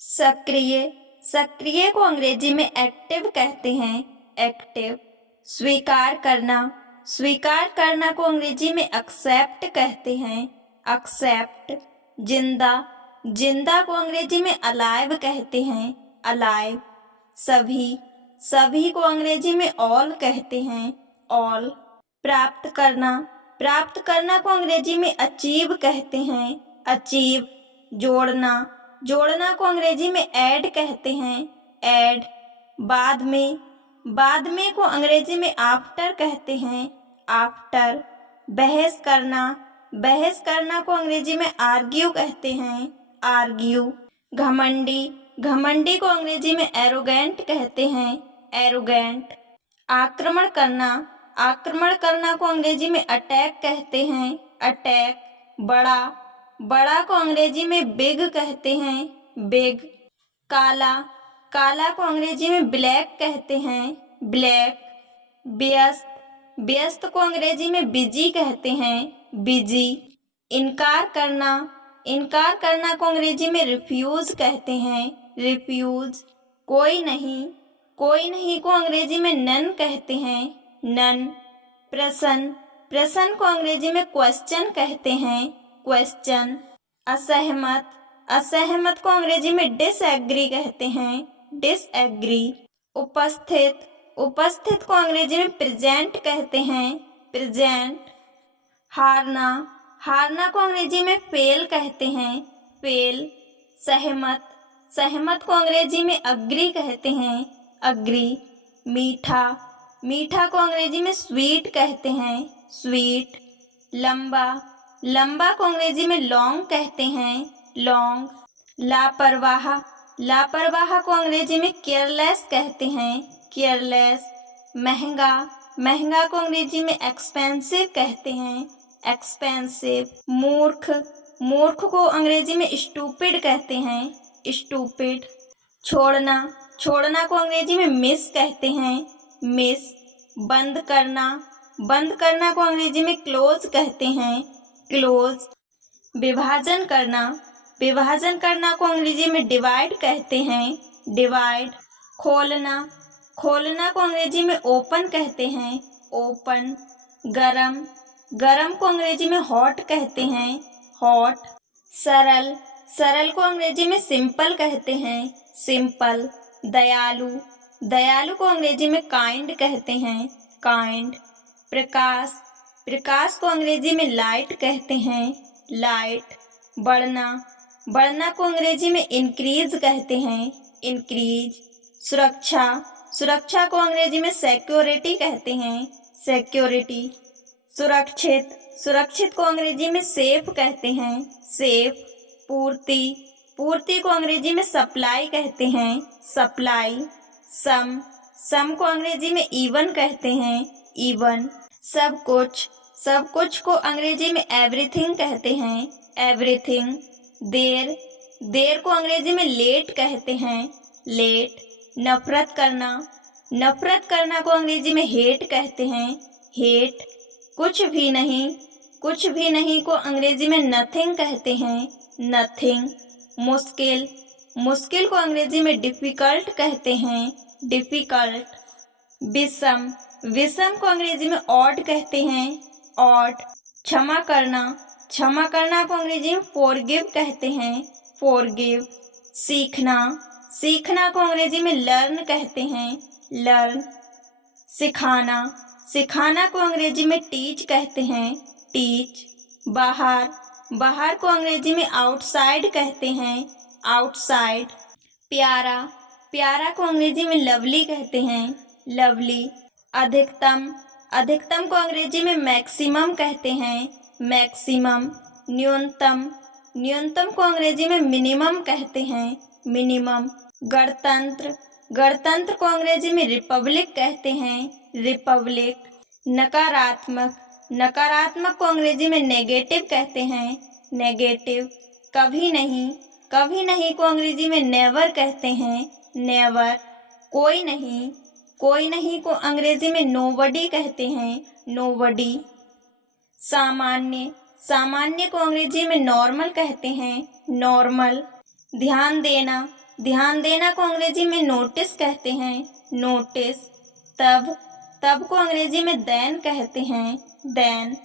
सक्रिय सक्रिय को अंग्रेजी में एक्टिव कहते हैं। एक्टिव। स्वीकार करना को अंग्रेजी में एक्सेप्ट कहते हैं। एक्सेप्ट। जिंदा को अंग्रेजी में अलाइव कहते हैं। अलाइव। सभी को अंग्रेजी में ऑल कहते हैं। ऑल। प्राप्त करना को अंग्रेजी में अचीव कहते हैं। अचीव। जोड़ना को अंग्रेजी में ऐड कहते हैं। ऐड। बाद में को अंग्रेजी में आफ्टर कहते हैं। आफ्टर। बहस करना को अंग्रेजी में आर्ग्यू कहते हैं। आर्ग्यू। घमंडी को अंग्रेजी में एरोगेंट कहते हैं। एरोगेंट। आक्रमण करना को अंग्रेजी में अटैक कहते हैं। अटैक। बड़ा को अंग्रेजी में बिग कहते हैं। बिग। काला को अंग्रेजी में ब्लैक कहते हैं। ब्लैक। व्यस्त को अंग्रेजी में बिजी कहते हैं। बिजी। इनकार करना को अंग्रेजी में रिफ्यूज कहते हैं। रिफ्यूज। कोई नहीं को अंग्रेजी में नन कहते हैं। नन। प्रश्न को अंग्रेजी में क्वेश्चन कहते हैं। क्वेश्चन। असहमत को अंग्रेजी में डिसएग्री कहते हैं। डिसएग्री। उपस्थित को अंग्रेजी में प्रेजेंट कहते हैं। प्रेजेंट। हारना को अंग्रेजी में फेल कहते हैं। फेल। सहमत को अंग्रेजी में अग्री कहते हैं। अग्री। मीठा को अंग्रेजी में स्वीट कहते हैं। स्वीट। लंबा को अंग्रेजी में लॉन्ग कहते हैं। लॉन्ग। लापरवाह को अंग्रेजी में केयरलेस कहते हैं। केयरलेस। महंगा को अंग्रेजी में एक्सपेंसिव कहते हैं। एक्सपेंसिव। मूर्ख को अंग्रेजी में स्टूपिड कहते हैं। स्टूपिड। छोड़ना को अंग्रेजी में मिस कहते हैं। मिस। बंद करना को अंग्रेजी में क्लोज कहते हैं। क्लोज। विभाजन करना को अंग्रेजी में डिवाइड कहते हैं। डिवाइड। खोलना को अंग्रेजी में ओपन कहते हैं। ओपन। गरम को अंग्रेजी में हॉट कहते हैं। हॉट। सरल को अंग्रेजी में सिंपल कहते हैं। सिंपल। दयालु को अंग्रेजी में काइंड कहते हैं। काइंड। प्रकाश को अंग्रेजी में लाइट कहते हैं। लाइट। बढ़ना को अंग्रेजी में इंक्रीज कहते हैं। इंक्रीज। सुरक्षा को अंग्रेजी में सिक्योरिटी कहते हैं। सिक्योरिटी। सुरक्षित को अंग्रेजी में सेफ कहते हैं। सेफ। पूर्ति को अंग्रेजी में सप्लाई कहते हैं। सप्लाई। सम को अंग्रेजी में इवन कहते हैं। इवन। सब कुछ को अंग्रेजी में एवरीथिंग कहते हैं। एवरीथिंग। देर को अंग्रेजी में लेट कहते हैं। लेट। नफरत करना को अंग्रेजी में हेट कहते हैं। हेट। कुछ भी नहीं को अंग्रेजी में नथिंग कहते हैं। नथिंग। मुश्किल को अंग्रेजी में डिफिकल्ट कहते हैं। डिफिकल्ट। विषम को अंग्रेजी में ऑड कहते हैं। ऑड। क्षमा करना को अंग्रेजी में फॉरगिव कहते हैं। फॉरगिव। सीखना को अंग्रेजी में लर्न कहते हैं। लर्न। सिखाना को अंग्रेजी में टीच कहते हैं। टीच। बाहर को अंग्रेजी में आउटसाइड कहते हैं। आउटसाइड। प्यारा को अंग्रेजी में लवली कहते हैं। लवली। अधिकतम को अंग्रेजी में मैक्सिमम कहते हैं। मैक्सिमम। न्यूनतम को अंग्रेजी में मिनिमम कहते हैं। मिनिमम। गणतंत्र को अंग्रेजी में रिपब्लिक कहते हैं। रिपब्लिक। नकारात्मक को अंग्रेजी में नेगेटिव कहते हैं। नेगेटिव। कभी नहीं को अंग्रेजी में नेवर कहते हैं। नेवर। कोई नहीं को अंग्रेजी में नोबडी कहते हैं। नोबडी। सामान्य को अंग्रेजी में नॉर्मल कहते हैं। नॉर्मल। ध्यान ध्यान देना को अंग्रेजी में नोटिस कहते हैं, नोटिस। तब को अंग्रेजी में देन कहते हैं, देन।